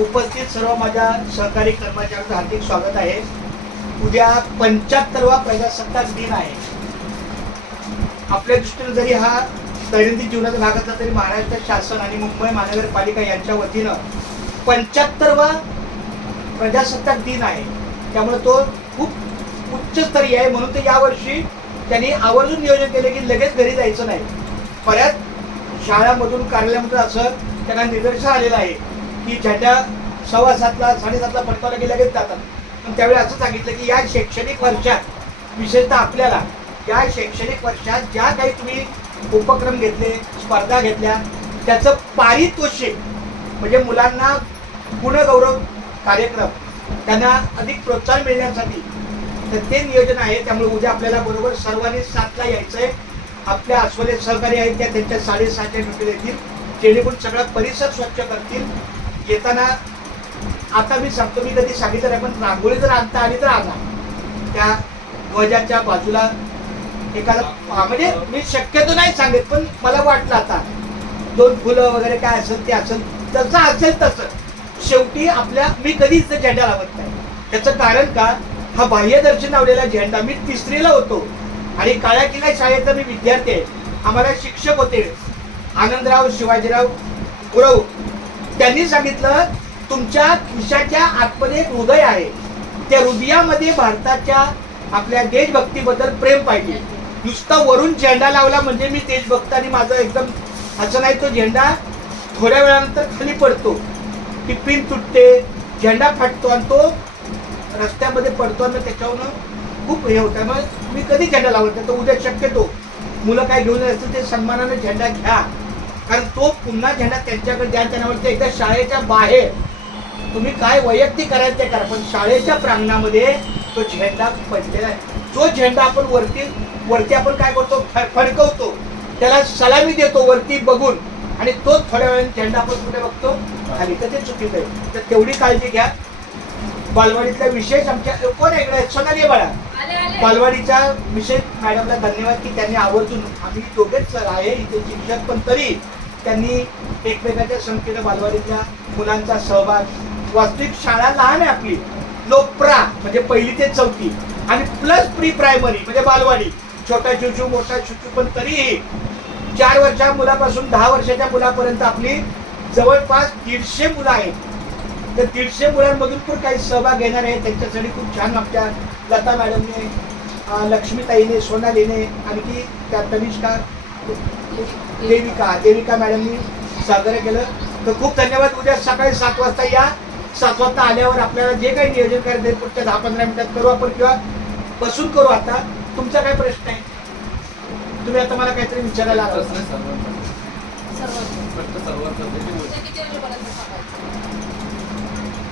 उपस्थित सर्व माझ्या सहकारी कर्मचाऱ्यांचं हार्दिक स्वागत आहे. उद्या 75वा प्रजासत्ताक दिन आहे. आपल्या दृष्टीने जरी हा दैनंदिन जीवनाचा भाग असला तरी महाराष्ट्र शासन आणि मुंबई महानगरपालिका यांच्या वतीनं 75वा प्रजासत्ताक दिन आहे. त्यामुळे तो खूप उच्चस्तरीय आहे. म्हणून तर यावर्षी त्यांनी आवर्जून नियोजन केले की लगेच घरी जायचं नाही. बऱ्याच शाळांमधून कार्यालयामधून असं त्यांना निदर्शन आलेलं आहे की झेंडा 7:15 7:30 फडकावला की लगेच जातात. पण त्यावेळी असं सांगितलं की या शैक्षणिक वर्षात विशेषतः आपल्याला या शैक्षणिक वर्षात ज्या काही तुम्ही उपक्रम घेतले, स्पर्धा घेतल्या, त्याचं पारितोषिक म्हणजे मुलांना गुणगौरव कार्यक्रम त्यांना अधिक प्रोत्साहन मिळण्यासाठी तर ते नियोजन आहे. त्यामुळे उद्या आपल्याला बरोबर सर्वांनी 7ला यायचं आहे. आपल्या अस्वले सहकारी आहेत त्या त्यांच्या 6:30च्या ड्युटीला येतील, जेणेकरून सगळा परिसर स्वच्छ करतील. येताना आता मी सांगतो, मी कधी सांगितलं नाही, पण रांगोळी जर आणता आली तर आणा. त्या ध्वजाच्या बाजूला एखादा म्हणजे मी शक्यतो नाही सांगत, पण मला वाटलं आता 2 फुलं वगैरे काय असेल ते असेल, जसं असेल तसं. शेवटी आपल्या मी कधीच झेंडा लावत नाही. त्याचं कारण का, हा बाह्यदर्शन लावलेला झेंडा, मी 3रीला होतो आणि काळ्या किल्ला शाळेचा मी विद्यार्थी आहे. आम्हाला शिक्षक होते आनंदराव शिवाजीराव गुरव. त्यांनी सांगितलं तुमच्या खिशाच्या आतमध्ये एक हृदय आहे, त्या हृदयामध्ये भारताच्या आपल्या देशभक्तीबद्दल प्रेम पाहिजे. नुसता वरून झेंडा लावला म्हणजे मी देशभक्त आणि माझं एकदम असं नाही. तो झेंडा थोड्या वेळानंतर खाली पडतो, ती पिन तुटते, झेंडा फाटतो आणि तो रस्त्यामध्ये पडतो आणि त्याच्यावरून खूप हे होतं. मग मी कधी झेंडा लावत नाही. तर उद्या शक्यतो मुलं काय घेऊन असतील ते सन्मानाने झेंडा घ्या, कारण तो पुन्हा झेंडा त्यांच्याकडे द्या. त्यांना एकदा शाळेच्या बाहेर तुम्ही काय वैयक्तिक करायचं ते करा, पण शाळेच्या प्रांगणामध्ये तो झेंडा पडलेला आहे. जो झेंडा आपण वरती आपण काय करतो, फडकवतो, त्याला सलामी देतो वरती बघून, आणि तो थोड्या वेळाने झेंडा आपण कुठे बघतो खाली, तर ते चुकीचं आहे. तर तेवढी काळजी घ्या. बालवाडीतला विशेष आमच्या कोण आहे इकडे, सोनाली बाळा, बालवाडीच्या विशेष मॅडमला धन्यवाद की त्यांनी आवर्जून, आम्ही दोघेच आहे इथे शिक्षक, पण तरी त्यांनी एकमेकांच्या संख्येनं बालवाडीतल्या मुलांचा सहभाग. वास्तविक शाळा लहान आहे आपली, लोप्रा म्हणजे 1ली ते 4थी आणि प्लस प्री प्रायमरी म्हणजे बालवाडी, छोटा शिशू मोठा शिशू, पण तरीही 4 वर्षा मुलापासून 10 वर्षाच्या मुलापर्यंत आपली जवळपास 150 मुलं आहेत. तर 150 मुलांमधून पण काही सहभाग घेणार आहे. त्यांच्यासाठी खूप छान आमच्या लता मॅडमने, लक्ष्मीताईने, सोनालीने, आणखी त्या तनिष्का, देविका मॅडमनी सहकार्य केलं. तर खूप धन्यवाद. उद्या सकाळी 7 वाजता या. 7 वाजता आल्यावर आपल्याला जे काही नियोजन करायचं पुढच्या 10-15 मिनिटात करू आपण, किंवा बसून करू. आता तुमचा काय प्रश्न आहे, तुम्ही आता मला काहीतरी विचारायला आला.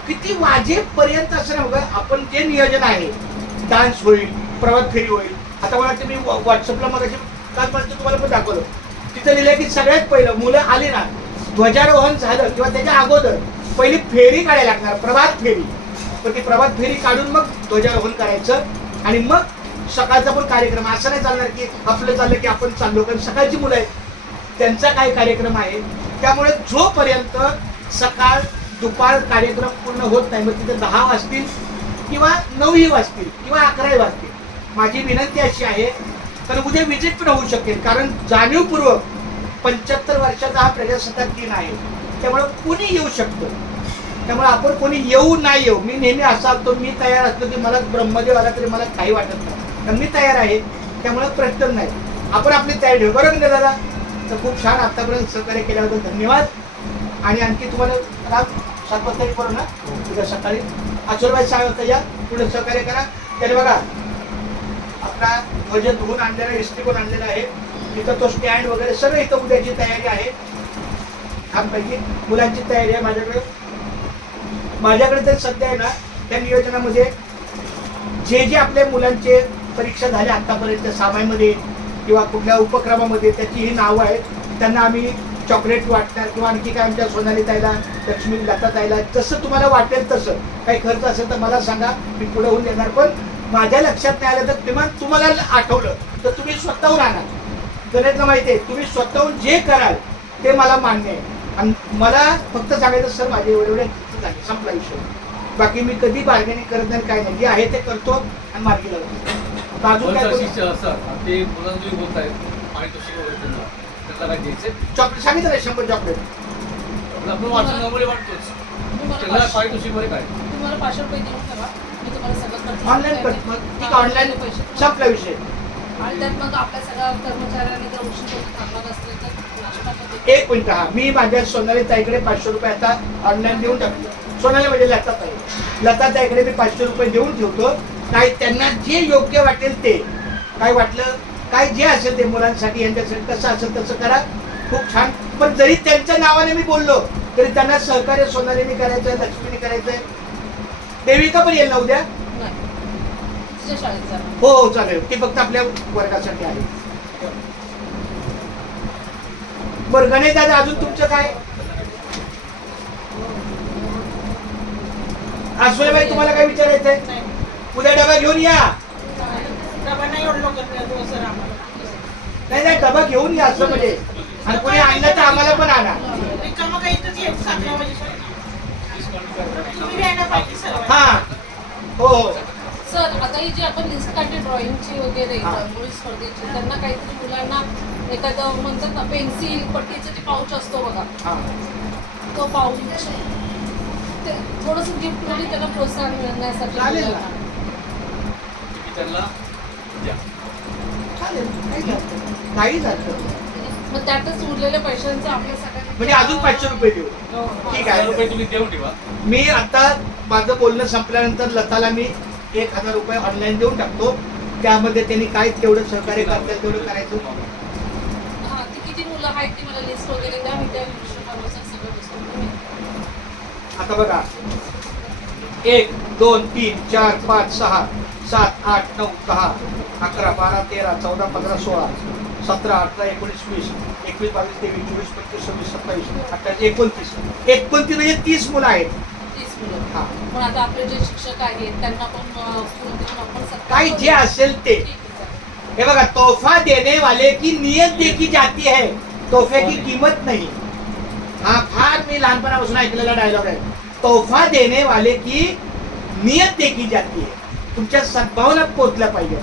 किती वाजेपर्यंत असं नाही बघा. आपण जे नियोजन आहे, डान्स होईल, प्रभात फेरी होईल. आता मला वाटतं मी व्हॉट्सअपला मग कालपर्यंत तुम्हाला पण दाखवलं, तिथं लिहिलंय की सगळ्यात पहिलं मुलं आली ना, ध्वजारोहण झालं किंवा त्याच्या अगोदर पहिली फेरी काढायला लागणार, प्रभात फेरी. पण ती प्रभात फेरी काढून मग ध्वजारोहण करायचं आणि मग सकाळचा पण कार्यक्रम. असं नाही चालणार की आपलं चाललं की आपण चाललो, कारण सकाळची मुलं आहेत, त्यांचा काय कार्यक्रम आहे. त्यामुळे जोपर्यंत सकाळ दुपार कार्यक्रम पूर्ण होत नाही, मग तिथे 10 वाजतील किंवा 9ही वाजतील किंवा 11ही वाजतील. माझी विनंती अशी आहे, कारण उद्या विजिट पण होऊ शकेल, कारण जाणीवपूर्वक 75 वर्षाचा हा प्रजासत्ताक दिन आहे. त्यामुळे कोणी येऊ शकतं. त्यामुळे आपण कोणी येऊ नाही येऊ, मी नेहमी असतो, मी तयार असलो की मला ब्रह्मदेव आला तरी मला काही वाटत नाही, कारण मी तयार आहे. त्यामुळे प्रश्न नाही, आपण आपली तयारी ठेवू. बरोबर नाही दादा? तर खूप छान आतापर्यंत सहकार्य केल्याबद्दल धन्यवाद. आणि आणखी तुम्हाला 7 वाजता करू ना उद्या सकाळी, आचुरबाई 6 वाजता या, पुढे सहकार्य करा. त्याने बघा आपला ध्वज धुवून आणलेला, इस्त्री पण आणलेला आहे, इथं तो स्टँड वगैरे सगळं इथं उद्याची तयारी आहे. छानपैकी मुलांची तयारी आहे. माझ्याकडे तर सध्या आहे ना, त्या नियोजनामध्ये जे आपल्या मुलांचे परीक्षा झाल्या आतापर्यंत सामाईमध्ये किंवा कुठल्या उपक्रमामध्ये, त्याची ही नावं आहेत. त्यांना आम्ही चॉकलेट वाटणार किंवा आणखी काय आमच्या सोनाली ताईला, लक्ष्मी लता ताईला, जसं तुम्हाला वाटेल तसं. काही खर्च असेल तर मला सांगा, मी पुढे होऊन देणार. पण माझ्या लक्षात नाही आलं तर किमान तुम्हाला आठवलं तर तुम्ही स्वतःहून आणा. गणितला माहिती आहे, तुम्ही स्वतःहून जे कराल ते मला मान्य आहे. आणि मला फक्त सांगायचं, सर माझे एवढे झाली, संपला विषय. बाकी मी कधी बार्गेनिंग करत नाही, काय नाही, जे आहे ते करतो आणि मार्गी लावतो. आता अजून काय ते मुलांना तुम्ही बोलताय पारितोषिक वगैरे त्यांना काय द्यायचं? चॉकलेट सांगितलं ना, 100 चॉकलेट आपण वाचून नमुने वाटतोच. त्यांना पारितोषिक वगैरे काय? तुम्हाला 500 रुपये देऊन ठेवा, मी तुम्हाला सगळं ऑनलाईन कर. मग ठीक, ऑनलाईन संपला विषय. आणि त्यात मग आपल्या सगळ्या कर्मचाऱ्यांनी जर उशीर थांबत असले तर नाश्ता पण देतो. एक मिनिट, हा मी माझ्या सोनाली ताईकडे 500 रुपये आता ऑनलाईन देऊन टाकतो. सोनाली म्हणजे लता ताई, लता ताईकडे मी 500 रुपये देऊन ठेवतो. काय त्यांना जे योग्य वाटेल ते, काय वाटलं काय जे असेल ते मुलांसाठी यांच्यासाठी कसं असेल तसं करा. खूप छान. पण जरी त्यांच्या नावाने मी बोललो तरी त्यांना सहकार्य सोनालीने करायचंय, लक्ष्मीने करायचंय. देविका पण येईल ना उद्या? नाही, तुझ्या शाळेत जा. हो हो चालेल, ते फक्त आपल्या वर्गासाठी आहे. बरं गणेश दादा, अजून तुमचं काय? आसुलेबाई, तुम्हाला काय विचारायचंय? नाही. उद्या डबा घेऊन या. डबा नाही एवढं लवकर मिळतो सर आम्हाला. नाही नाही, डबा घेऊन या असं म्हणजे. आणि कोणी आणलं तर आम्हाला पण आणा. रिकामं काही इथंच येऊ, 7 वाजेशिवाय. तुम्ही यायला पाहिजे सर. हा हो हो. सर, आता ही जी आपण लिस्ट काढली ड्रॉइंगची वगैरे हा. मुली स्पर्धेची, त्यांना काहीतरी मुलांना एखादं म्हणतात ना पेन्सिल पट्टीचं जे पाऊच असतो बघा, हा तो पाऊच ते थोडंसं गिफ्ट मध्ये त्यांना प्रोत्साहन मिळण्यासाठी चालेल ना. मुलांना. तुम्ही त्यांना द्या. चालेल, काही झालं काही झालं. मग त्यातच उरलेल्या पैशांचं आपल्या सगळ्यांना म्हणजे अजून 500 रुपये देऊ. ठीक आहे. 1000 रुपये तुम्ही देऊन ठेवा. मी आता माझं बोलणं संपल्यानंतर लताला मी 1000 रुपये ऑनलाईन देऊन टाकतो. त्यामध्ये त्यांनी काय तेवढं सहकार्य करतात तेवढं करायचं. हा, ती किती मुलं आहेत ती मला लिस्ट वगैरे द्या, मी त्या हिशोबानुसार सगळं वस्तू. आता बघा, 1 2 3 4 5 6 7 8 9 10 11 12 13 14 15 16 17 18 19 20 21 22 23 24 25 26 27 28 29 29 म्हणजे 30 मुलं आहेत. 30 मुलं. हा. पण आता आपले जे शिक्षक आहेत त्यांना पण फोन देऊन आपण सत्कार काय करू. जे असेल ते. ठीक आहे, चालेल. हे बघा, तोहफा देने वाले की नियत देखी जाती है, तोहफे की कीमत नहीं. हा फार मी लहानपणापासून ऐकलेला डायलॉग आहे. तोहफा देने वाले की नियत देखी जाती है. तुमच्या सद्भावना पोचल्या पाहिजे.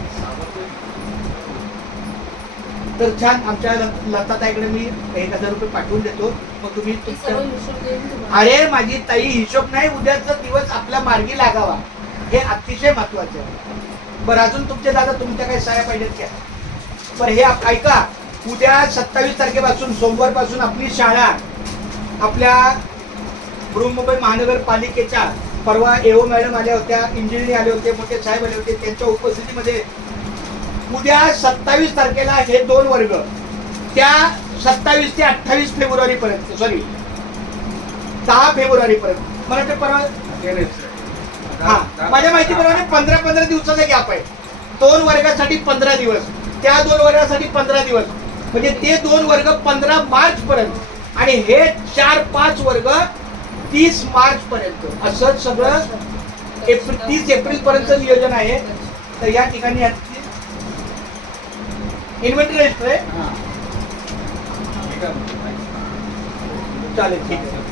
तर छान, आमच्या लताताईकडे मी 1000 रुपये पाठवून देतो. मग तुम्ही मी तुमच्या सर्व हिशोब देईन तुम्हाला. अरे माझी ताई, हिशोब नाही, उद्याचा दिवस आपला मार्गी लागावा हे अतिशय महत्वाचे आहे. बरं, अजून तुमचे दादा तुमच्या काही सहाय्या पाहिजेत का? बरं, हे ऐका, उद्या 27 तारखेपासून सोमवारपासून आपली शाळा आपल्या बृहन्मुंबई महानगरपालिकेच्या, परवा एओ मॅडम आल्या होत्या, इंजिनियर आले होते, मोठे साहेब आले होते, त्यांच्या उपस्थितीमध्ये उद्या 27 तारखेला हे 2 वर्ग त्या 27 ते 28 फेब्रुवारी पर्यंत, सॉरी 10 फेब्रुवारी पर्यंत, मला ते परवा, हा माझ्या माहितीप्रमाणे 15 दिवसाचा गॅप आहे. 2 वर्गासाठी 15 दिवस, त्या 2 वर्गासाठी 15 दिवस, म्हणजे ते 2 वर्ग 15 मार्च पर्यंत आणि हे 4-5 वर्ग 30 मार्च पर्यंत, असं सगळं 30 एप्रिल पर्यंत नियोजन आहे. तर या ठिकाणी इन्व्हेंटरी रजिस्टर आहे. चालेल, ठीक आहे.